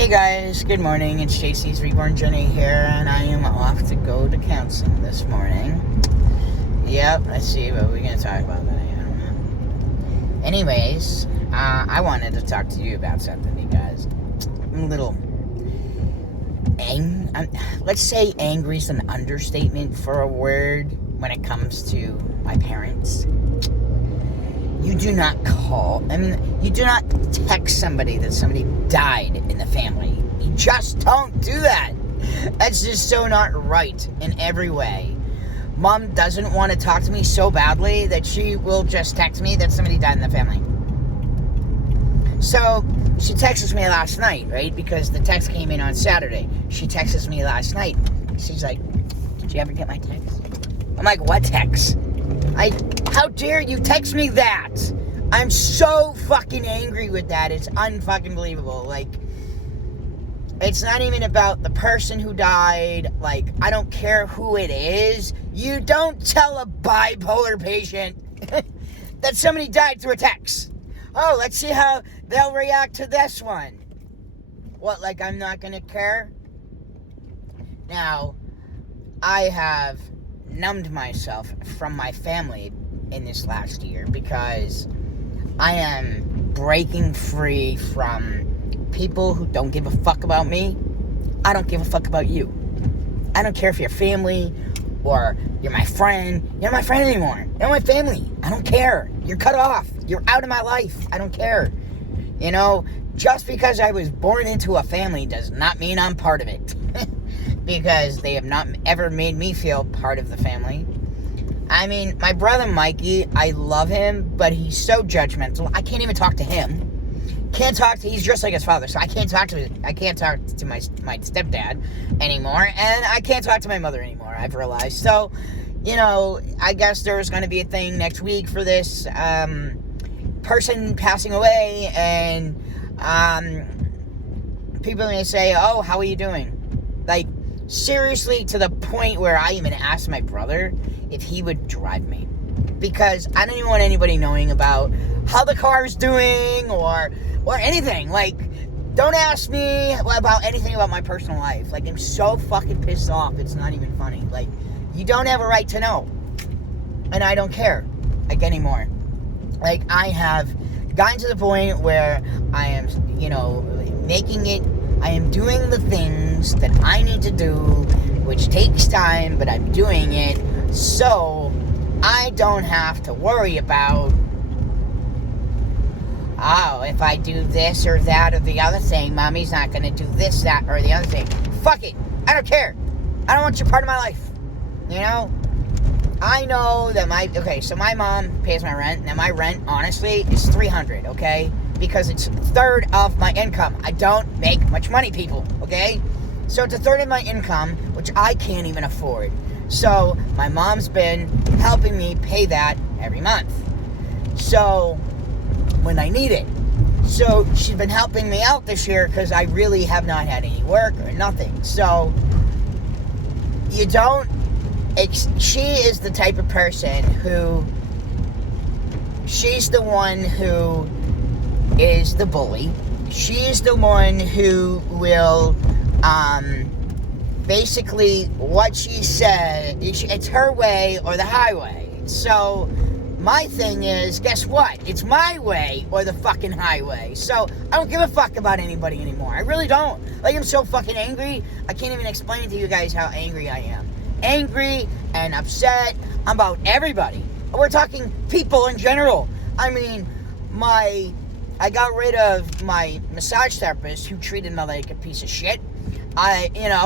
Hey guys, good morning. It's JC's Reborn Journey here, and I am off to go to counseling this morning. Yep, let's see what we're going to talk about today. I don't know. Anyways, I wanted to talk to you about something, you guys. I'm a little let's say angry is an understatement for a word when it comes to my parents. You do not you do not text somebody that somebody died in the family. You just don't do that. That's just so not right in every way. Mom doesn't want to talk to me so badly that she will just text me that somebody died in the family. So, she texts me last night, right? Because the text came in on Saturday. She texts me last night. She's like, "Did you ever get my text?" I'm like, "What text?" How dare you text me that? I'm so fucking angry with that. It's unfucking believable. Like, it's not even about the person who died. Like, I don't care who it is. You don't tell a bipolar patient that somebody died through a text. Oh, let's see how they'll react to this one. What, like I'm not gonna care? Now, I have numbed myself from my family in this last year because I am breaking free from people who don't give a fuck about me. I don't give a fuck about you. I don't care if you're family or you're my friend. You're not my friend anymore. You're not my family. I don't care. You're cut off. You're out of my life. I don't care. You know, just because I was born into a family does not mean I'm part of it. Because they have not ever made me feel part of the family. I mean, my brother Mikey, I love him, but he's so judgmental. I can't even talk to him. He's just like his father, so I can't talk to my stepdad anymore, and I can't talk to my mother anymore, I've realized. So, you know, I guess there's going to be a thing next week for this person passing away, and people are going to say, "Oh, how are you doing?" Like, seriously, to the point where I even asked my brother if he would drive me. Because I don't even want anybody knowing about how the car's doing or anything. Like, don't ask me about anything about my personal life. Like, I'm so fucking pissed off, it's not even funny. Like, you don't have a right to know. And I don't care, like, anymore. Like, I have gotten to the point where I am, I am doing the things that I need to do, which takes time, but I'm doing it, so I don't have to worry about, oh, if I do this or that or the other thing, Mommy's not going to do this, that, or the other thing. Fuck it. I don't care. I don't want you part of my life. You know? I know that so my mom pays my rent. Now, my rent, honestly, is $300, okay? Because it's a third of my income. I don't make much money, people, okay? So it's a third of my income, which I can't even afford. So my mom's been helping me pay that every month. So when I need it. So she's been helping me out this year because I really have not had any work or nothing. So she is the type of person who, she's the one who is the bully. She's the one who will, basically, what she said, it's her way or the highway. So, my thing is, guess what? It's my way or the fucking highway. So, I don't give a fuck about anybody anymore. I really don't. Like, I'm so fucking angry, I can't even explain to you guys how angry I am. Angry and upset about everybody. We're talking people in general. I mean, I got rid of my massage therapist who treated me like a piece of shit.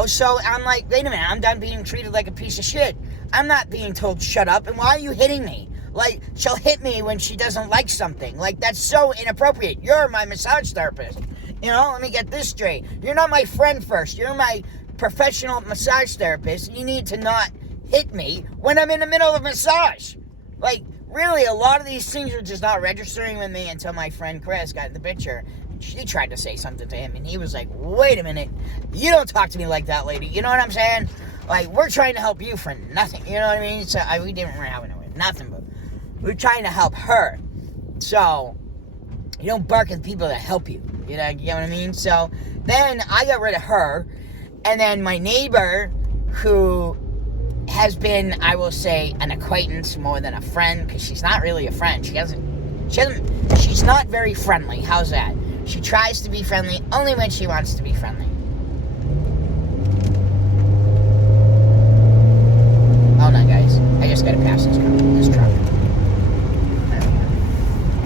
So I'm like, wait a minute, I'm done being treated like a piece of shit. I'm not being told shut up, and why are you hitting me? Like, she'll hit me when she doesn't like something. Like, that's so inappropriate. You're my massage therapist. Let me get this straight. You're not my friend first. You're my professional massage therapist. You need to not hit me when I'm in the middle of massage. Like, really, a lot of these things are just not registering with me until my friend Chris got in the picture. She tried to say something to him, and he was like, wait a minute, you don't talk to me like that, lady. You know what I'm saying? Like, we're trying to help you for nothing. You know what I mean? So, we didn't have nothing, but we're trying to help her. So, You don't bark at the people that help you. You know what I mean? So then I got rid of her, and then my neighbor, who has been, I will say, an acquaintance more than a friend, because she's not really a friend. She's not very friendly. How's that? She tries to be friendly only when she wants to be friendly. Hold on, guys. I just gotta pass this truck. There we go.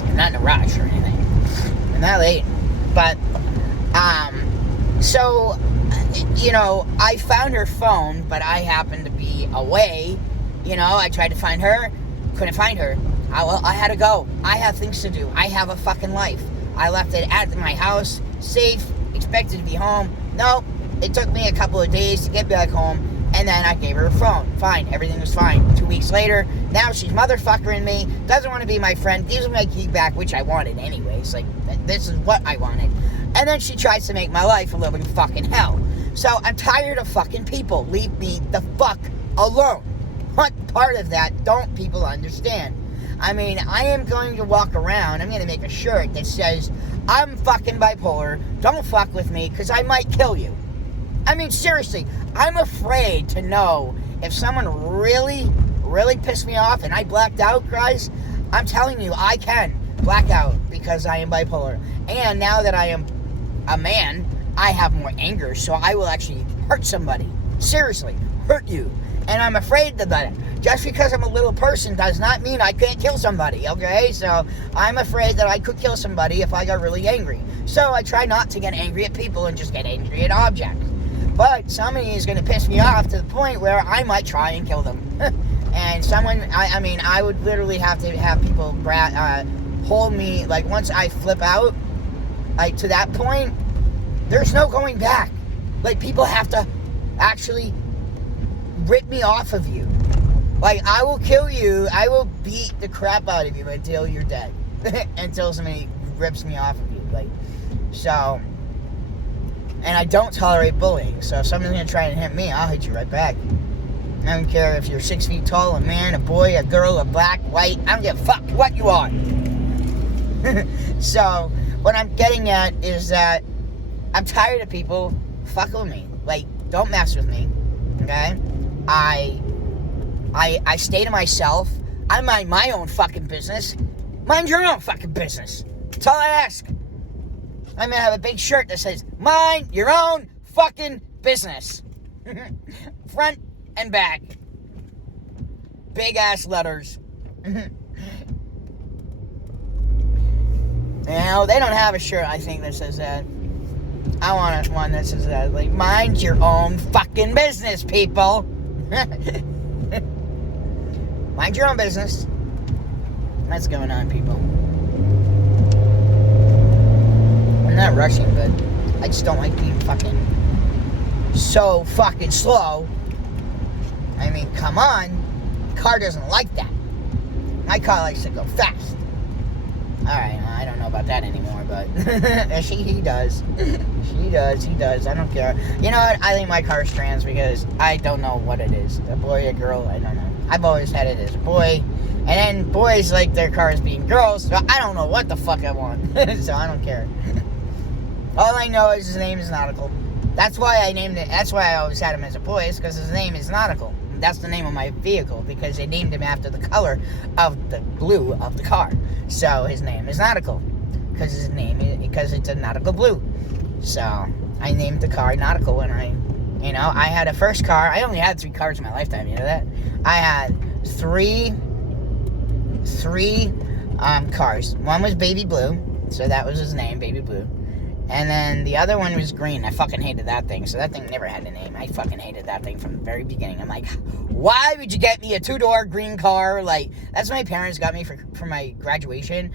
I'm not in a rush or anything. I'm not late. But, so, you know, I found her phone, but I happened to be away. You know, I tried to find her, couldn't find her. I had to go. I have things to do. I have a fucking life. I left it at my house, safe, expected to be home. No, it took me a couple of days to get back home, and then I gave her a phone. Fine, everything was fine. 2 weeks later, now she's motherfuckering me, doesn't want to be my friend, gives me my key back, which I wanted anyways. Like, this is what I wanted. And then she tries to make my life a living fucking hell. So I'm tired of fucking people. Leave me the fuck alone. What part of that don't people understand? I mean, I am going to walk around, I'm going to make a shirt that says, I'm fucking bipolar, don't fuck with me, because I might kill you. I mean, seriously, I'm afraid to know if someone really, really pissed me off and I blacked out, guys. I'm telling you, I can black out because I am bipolar. And now that I am a man, I have more anger, so I will actually hurt somebody. Seriously, hurt you. And I'm afraid of that. Just because I'm a little person does not mean I can't kill somebody, okay? So I'm afraid that I could kill somebody if I got really angry. So I try not to get angry at people and just get angry at objects. But somebody is going to piss me off to the point where I might try and kill them. And someone, I mean, I would literally have to have people hold me, like, once I flip out, like, to that point, there's no going back. Like, people have to actually rip me off of you. Like, I will kill you, I will beat the crap out of you until you're dead. Until somebody rips me off of you. Like, so, and I don't tolerate bullying, so if someone's gonna try and hit me, I'll hit you right back. I don't care if you're 6 feet tall, a man, a boy, a girl, a black, white, I don't give a fuck what you are. So, what I'm getting at is that I'm tired of people fucking with me. Like, don't mess with me, okay? I stay to myself. I mind my own fucking business. Mind your own fucking business. That's all I ask. I'm gonna have a big shirt that says, mind your own fucking business. Front and back. Big ass letters. You know, they don't have a shirt, I think, that says that. I want one that says that. Like, mind your own fucking business, people. Mind your own business. What's going on, people? I'm not rushing, but I just don't like being fucking so fucking slow. I mean, come on. Car doesn't like that. My car likes to go fast. Alright, well, I don't know about that anymore, but he does. He does. I don't care. You know what? I think my car's trans because I don't know what it is. A boy, a girl, I don't know. I've always had it as a boy. And then boys like their cars being girls, so I don't know what the fuck I want. So I don't care. All I know is his name is Nautical. That's why I named it. That's why I always had him as a boy, is because his name is Nautical. That's the name of my vehicle, because they named him after the color of the blue of the car. So his name is Nautical, because it's a nautical blue. So I named the car Nautical when I had a first car. I only had 3 cars in my lifetime, you know that? I had three cars. One was Baby Blue, so that was his name, Baby Blue. And then the other one was green. I fucking hated that thing. So that thing never had a name. I fucking hated that thing from the very beginning. I'm like, why would you get me a 2-door green car? Like, that's what my parents got me for my graduation.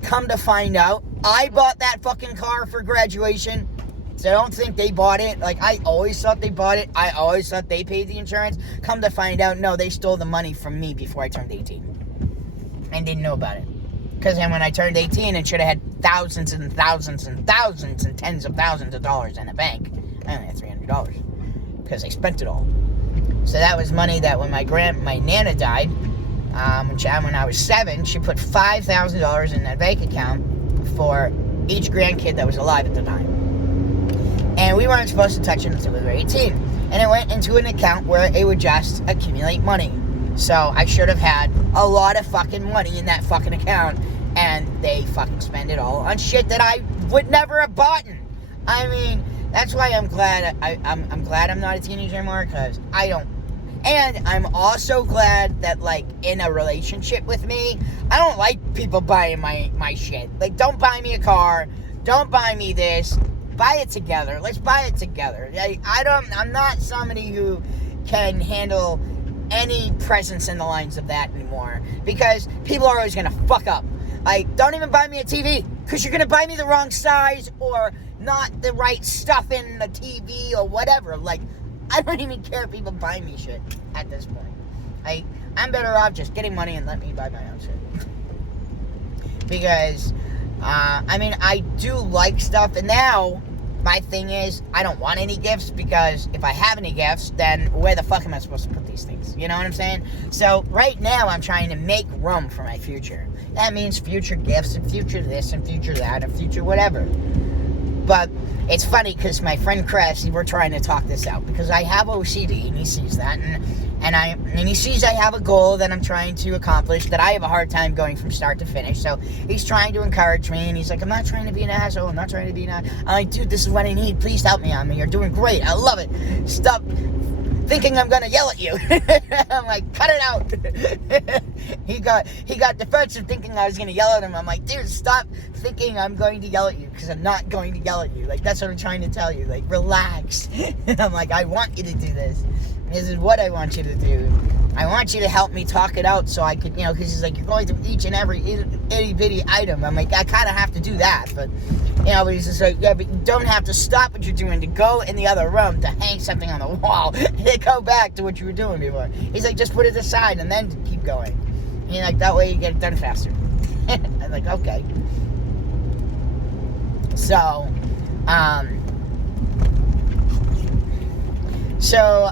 Come to find out, I bought that fucking car for graduation. So I don't think they bought it. Like, I always thought they bought it. I always thought they paid the insurance. Come to find out, no, they stole the money from me before I turned 18. And didn't know about it. Because then when I turned 18, it should have had thousands and thousands and thousands and tens of thousands of dollars in a bank. I only had $300 because I spent it all. So that was money that when my Nana died, when I was 7, she put $5,000 in that bank account for each grandkid that was alive at the time. And we weren't supposed to touch it until we were 18. And it went into an account where it would just accumulate money. So I should have had a lot of fucking money in that fucking account, and they fucking spend it all on shit that I would never have bought. I mean, that's why I'm glad I'm glad I'm not a teenager anymore, because I don't. And I'm also glad that, like, in a relationship with me, I don't like people buying my shit. Like, don't buy me a car, don't buy me this, buy it together. Let's buy it together. I'm not somebody who can handle any presence in the lines of that anymore, because people are always gonna fuck up. Like, don't even buy me a TV, because you're gonna buy me the wrong size, or not the right stuff in the TV, or whatever. Like, I don't even care if people buy me shit at this point. I'm better off just getting money and let me buy my own shit. Because, I do like stuff, and now my thing is, I don't want any gifts, because if I have any gifts, then where the fuck am I supposed to put these things? You know what I'm saying? So, right now, I'm trying to make room for my future. That means future gifts, and future this, and future that, and future whatever. But it's funny, because my friend Chris, we're trying to talk this out, because I have OCD, and he sees that, and he sees I have a goal that I'm trying to accomplish, that I have a hard time going from start to finish. So he's trying to encourage me, and he's like, I'm not trying to be an asshole, I'm not trying to be an asshole. I'm like, dude, this is what I need, please help me. You're doing great, I love it. Stop thinking I'm gonna yell at you. I'm like, cut it out. He got defensive, thinking I was gonna yell at him. I'm like, dude, stop thinking I'm going to yell at you, because I'm not going to yell at you. Like, that's what I'm trying to tell you. Like, relax. I'm like, I want you to do this. This is what I want you to do. I want you to help me talk it out, so I could, because he's like, you're going through each and every itty bitty item. I'm like, I kind of have to do that, but but he's just like, yeah, but you don't have to stop what you're doing to go in the other room to hang something on the wall and go back to what you were doing before. He's like, just put it aside and then keep going. And like, that way you get it done faster. I'm like, okay. So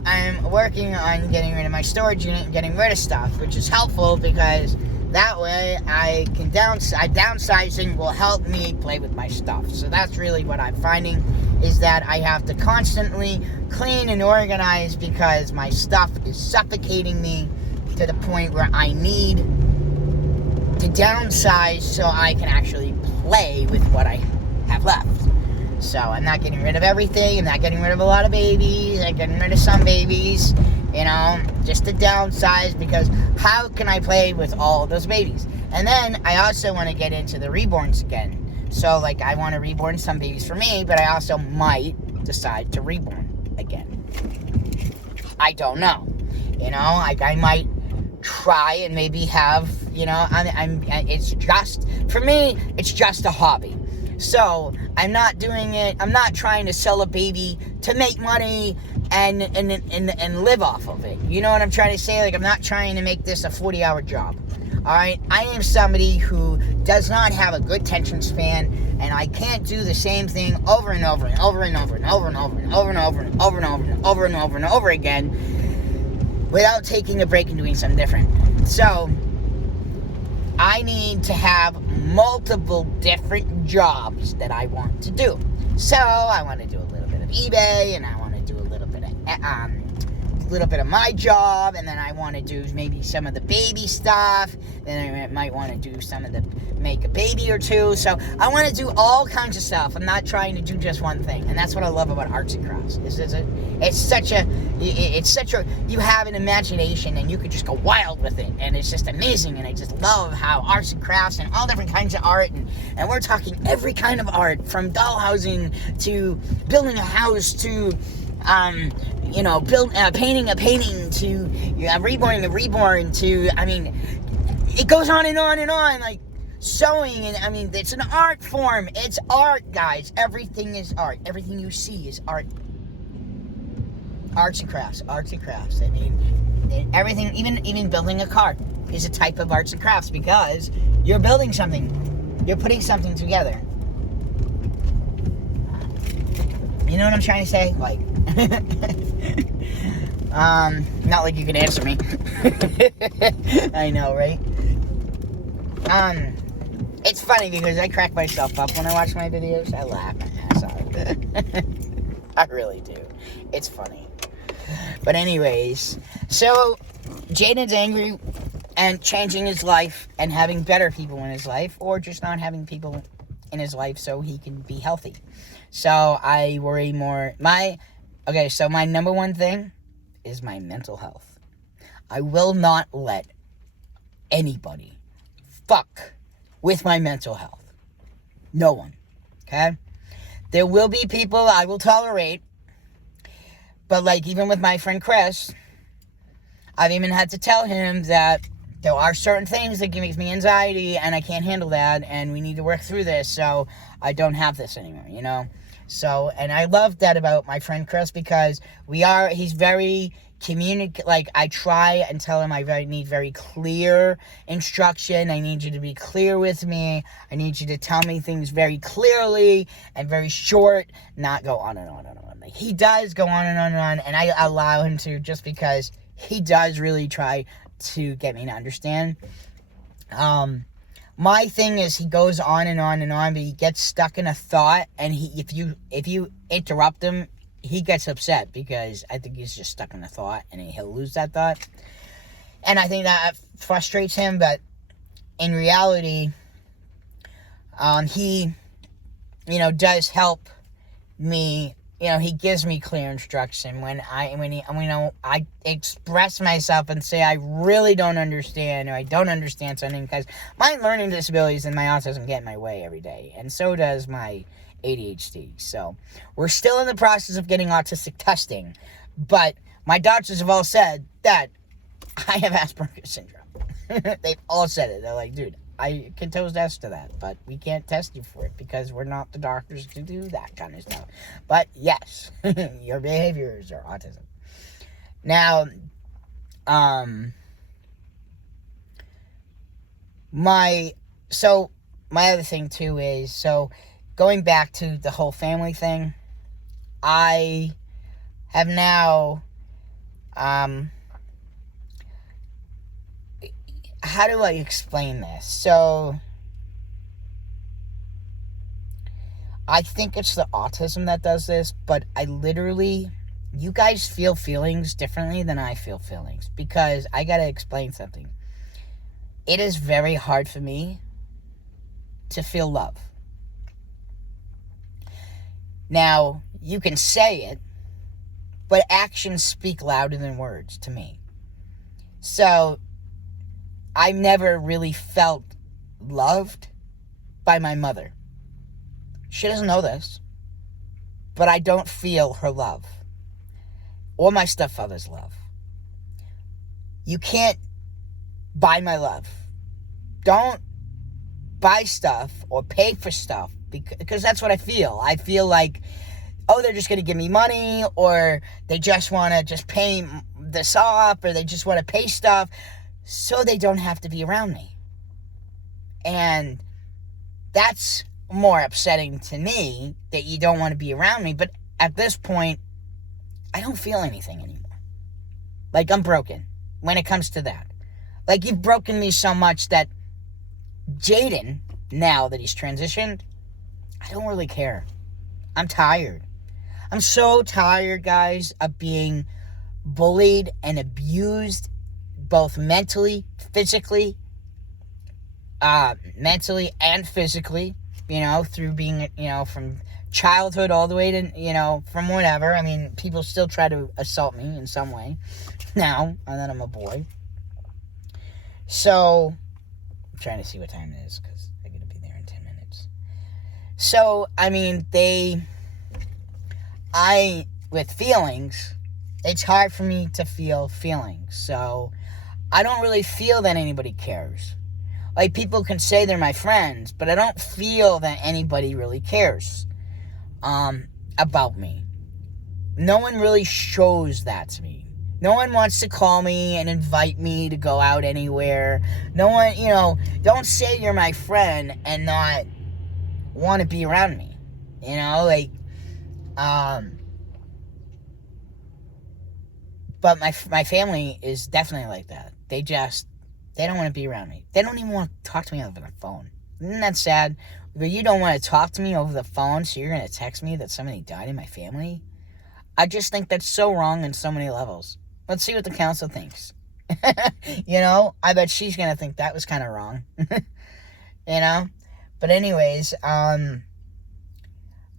I'm working on getting rid of my storage unit and getting rid of stuff, which is helpful, because that way downsizing will help me play with my stuff. So that's really what I'm finding, is that I have to constantly clean and organize, because my stuff is suffocating me to the point where I need to downsize so I can actually play with what I have left. So I'm not getting rid of everything. I'm not getting rid of a lot of babies. I'm getting rid of some babies, just to downsize, because how can I play with all of those babies? And then I also want to get into the reborns again. So, like, I want to reborn some babies for me, but I also might decide to reborn again. I don't know. I might try and maybe have, it's just, for me, it's just a hobby. So, I'm not doing it, I'm not trying to sell a baby to make money and live off of it. You know what I'm trying to say? Like, I'm not trying to make this a 40-hour job. Alright? I am somebody who does not have a good attention span, and I can't do the same thing over and over and over and over and over and over and over and over and over and over and over and over and over again without taking a break and doing something different. So, I need to have multiple different jobs that I want to do. So, I want to do a little bit of eBay, and I want to do a little bit of my job, and then I want to do maybe some of the baby stuff, then I might want to do some of the make a baby or two. So I want to do all kinds of stuff. I'm not trying to do just one thing, and that's what I love about arts and crafts. It's such a you have an imagination, and you could just go wild with it, and it's just amazing. And I just love how arts and crafts and all different kinds of art, and we're talking every kind of art, from dollhousing to building a house to painting a painting to reborn a reborn to, it goes on and on and on, like sewing, and it's an art form. It's art, guys. Everything is art. Everything you see is art. Arts and crafts. Everything, even building a car is a type of arts and crafts, because you're building something. You're putting something together. You know what I'm trying to say? Like, not like you can answer me. I know, right? It's funny because I crack myself up when I watch my videos. I laugh my ass off. I really do. It's funny. But anyways, so Jaden's angry and changing his life and having better people in his life, or just not having people in his life so he can be healthy. So I worry more. So my number one thing is my mental health. I will not let anybody fuck with my mental health. No one. Okay? There will be people I will tolerate. But like even with my friend Chris, I've even had to tell him that there are certain things that give me anxiety and I can't handle that and we need to work through this so I don't have this anymore, you know? So, and I love that about my friend Chris because he's very I try and tell him I need very clear instruction. I need you to be clear with me. I need you to tell me things very clearly and very short, not go on and on and on. Like he does go on and on and on, and I allow him to just because he does really try to get me to understand. My thing is he goes on and on and on, but he gets stuck in a thought, and if you interrupt him, he gets upset because I think he's just stuck in a thought, and he'll lose that thought. And I think that frustrates him, but in reality, he, does help me. He gives me clear instruction when I express myself and say I really don't understand or I don't understand something, because my learning disabilities and my autism get in my way every day, and so does my ADHD. So we're still in the process of getting autistic testing, but my doctors have all said that I have Asperger's syndrome. They've all said it. They're like, dude, I can test to that, but we can't test you for it because we're not the doctors to do that kind of stuff. But yes, your behaviors are autism. Now, my other thing too is, going back to the whole family thing, I have now, how do I explain this? So, I think it's the autism that does this, but you guys feel feelings differently than I feel feelings, because I gotta explain something. It is very hard for me to feel love. Now, you can say it, but actions speak louder than words to me. So, I've never really felt loved by my mother. She doesn't know this, but I don't feel her love or my stepfather's love. You can't buy my love. Don't buy stuff or pay for stuff, because that's what I feel. I feel like, they're just going to give me money, or they just want to just pay this off, or they just want to pay stuff so they don't have to be around me. And that's more upsetting to me, that you don't want to be around me. But at this point, I don't feel anything anymore. Like, I'm broken when it comes to that. Like, you've broken me so much that Jaden, now that he's transitioned, I don't really care. I'm tired. I'm so tired, guys, of being bullied and abused, both mentally and physically, through being, from childhood all the way to, from whatever. I mean, people still try to assault me in some way now, and then I'm a boy. So, I'm trying to see what time it is, because I gotta be there in 10 minutes. So, I mean, with feelings, it's hard for me to feel feelings. So, I don't really feel that anybody cares. Like, people can say they're my friends, but I don't feel that anybody really cares about me. No one really shows that to me. No one wants to call me and invite me to go out anywhere. No one, don't say you're my friend and not want to be around me. But my family is definitely like that. They don't want to be around me. They don't even want to talk to me over the phone. Isn't that sad? But you don't want to talk to me over the phone, so you're going to text me that somebody died in my family? I just think that's so wrong on so many levels. Let's see what the council thinks. You know, I bet she's going to think that was kind of wrong. You know? But anyways, and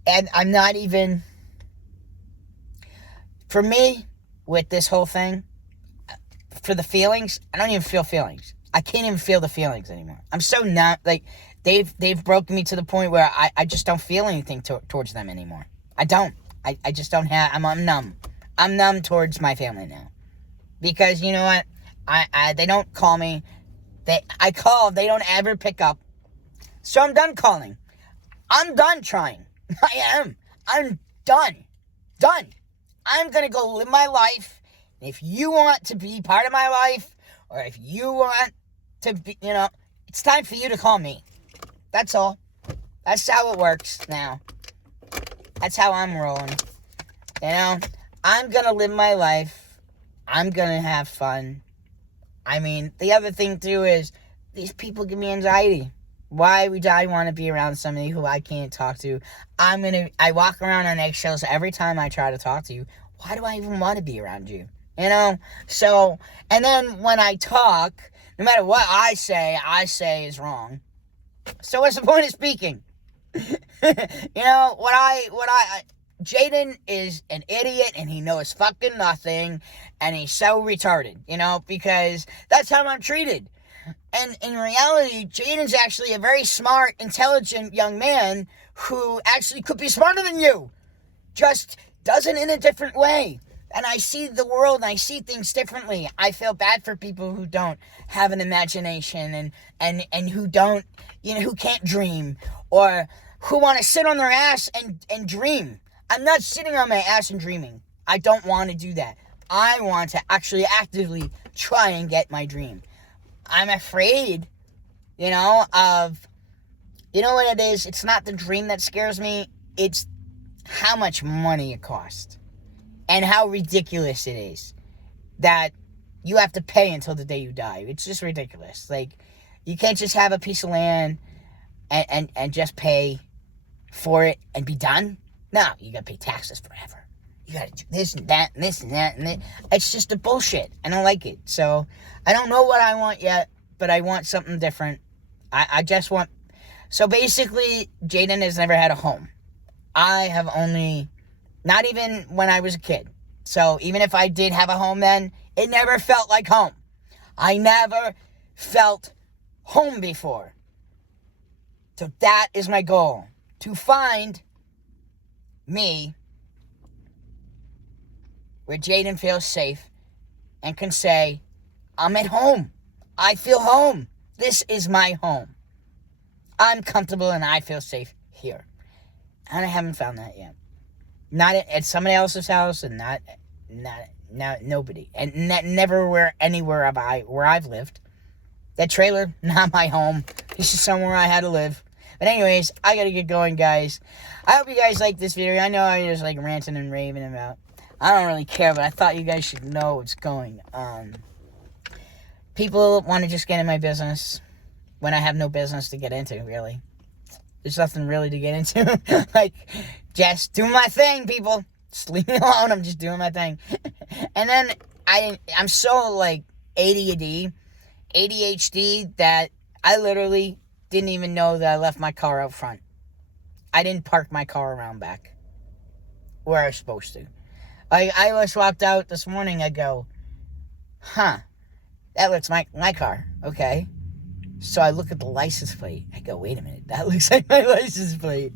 I'm not even... For me, with this whole thing, for the feelings, I don't even feel feelings. I can't even feel the feelings anymore. I'm so not, like, they've broken me to the point where I just don't feel anything towards them anymore. I don't. I just don't have, I'm numb. I'm numb towards my family now. Because, you know what? They don't call me. I call, they don't ever pick up. So I'm done calling. I'm done trying. I am. I'm done. Done. I'm going to go live my life. And if you want to be part of my life, or if you want to be, you know, it's time for you to call me. That's all. That's how it works now. That's how I'm rolling. You know, I'm going to live my life. I'm going to have fun. I mean, the other thing, too, is these people give me anxiety. Why would I want to be around somebody who I can't talk to? I walk around on eggshells every time I try to talk to you. Why do I even want to be around you? You know? So, and then when I talk, no matter what I say is wrong. So what's the point of speaking? You know, Jaden is an idiot and he knows fucking nothing and he's so retarded, you know, because that's how I'm treated. And in reality, Jaden's actually a very smart, intelligent young man who actually could be smarter than you. Just does it in a different way. And I see the world and I see things differently. I feel bad for people who don't have an imagination and who don't, you know, who can't dream or who want to sit on their ass and dream. I'm not sitting on my ass and dreaming. I don't want to do that. I want to actually actively try and get my dream. I'm afraid, you know, you know what it is? It's not the dream that scares me. It's how much money it costs. And how ridiculous it is that you have to pay until the day you die. It's just ridiculous. Like, you can't just have a piece of land and just pay for it and be done. No, you gotta pay taxes forever. You gotta do this and that and this and that and that. It's just a bullshit. I don't like it. So, I don't know what I want yet, but I want something different. I just want... So, basically, Jaden has never had a home. I have only... Not even when I was a kid. So, even if I did have a home then, it never felt like home. I never felt home before. So, that is my goal. To find me where Jaden feels safe and can say, I'm at home. I feel home. This is my home. I'm comfortable and I feel safe here. And I haven't found that yet. Not at somebody else's house and not nobody. And never anywhere where I've lived. That trailer, not my home. This is somewhere I had to live. But anyways, I gotta get going, guys. I hope you guys like this video. I know I just like ranting and raving about. I don't really care, but I thought you guys should know what's going on. People want to just get in my business when I have no business to get into, really. There's nothing really to get into. Like, just do my thing, people. Just leave me alone. I'm just doing my thing. And then I'm so, like, ADHD that I literally didn't even know that I left my car out front. I didn't park my car around back where I was supposed to. I just walked out this morning. I go, that looks like my car. Okay. So I look at the license plate. I go, wait a minute. That looks like my license plate.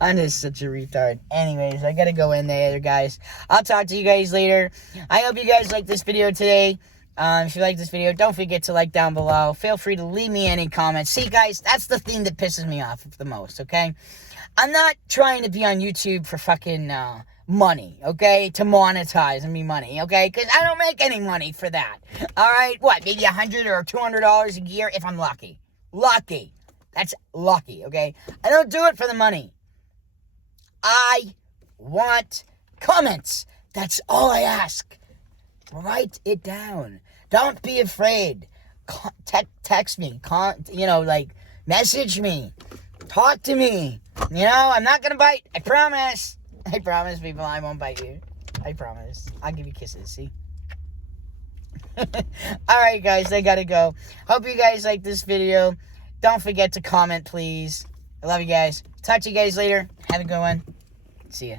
I'm just such a retard. Anyways, I gotta go in there, guys. I'll talk to you guys later. I hope you guys like this video today. If you like this video, don't forget to like down below. Feel free to leave me any comments. See, guys, that's the thing that pisses me off the most, okay? I'm not trying to be on YouTube for fucking money, okay? To monetize and me money, okay? Because I don't make any money for that. All right? What, maybe $100 or $200 a year if I'm lucky. Lucky. That's lucky, okay? I don't do it for the money. I want comments. That's all I ask. Write it down. Don't be afraid. Text me. Message me. Talk to me. You know, I'm not going to bite. I promise. I promise, people, I won't bite you. I promise. I'll give you kisses, see? Alright, guys, I gotta go. Hope you guys like this video. Don't forget to comment, please. I love you guys. Talk to you guys later. Have a good one. See ya.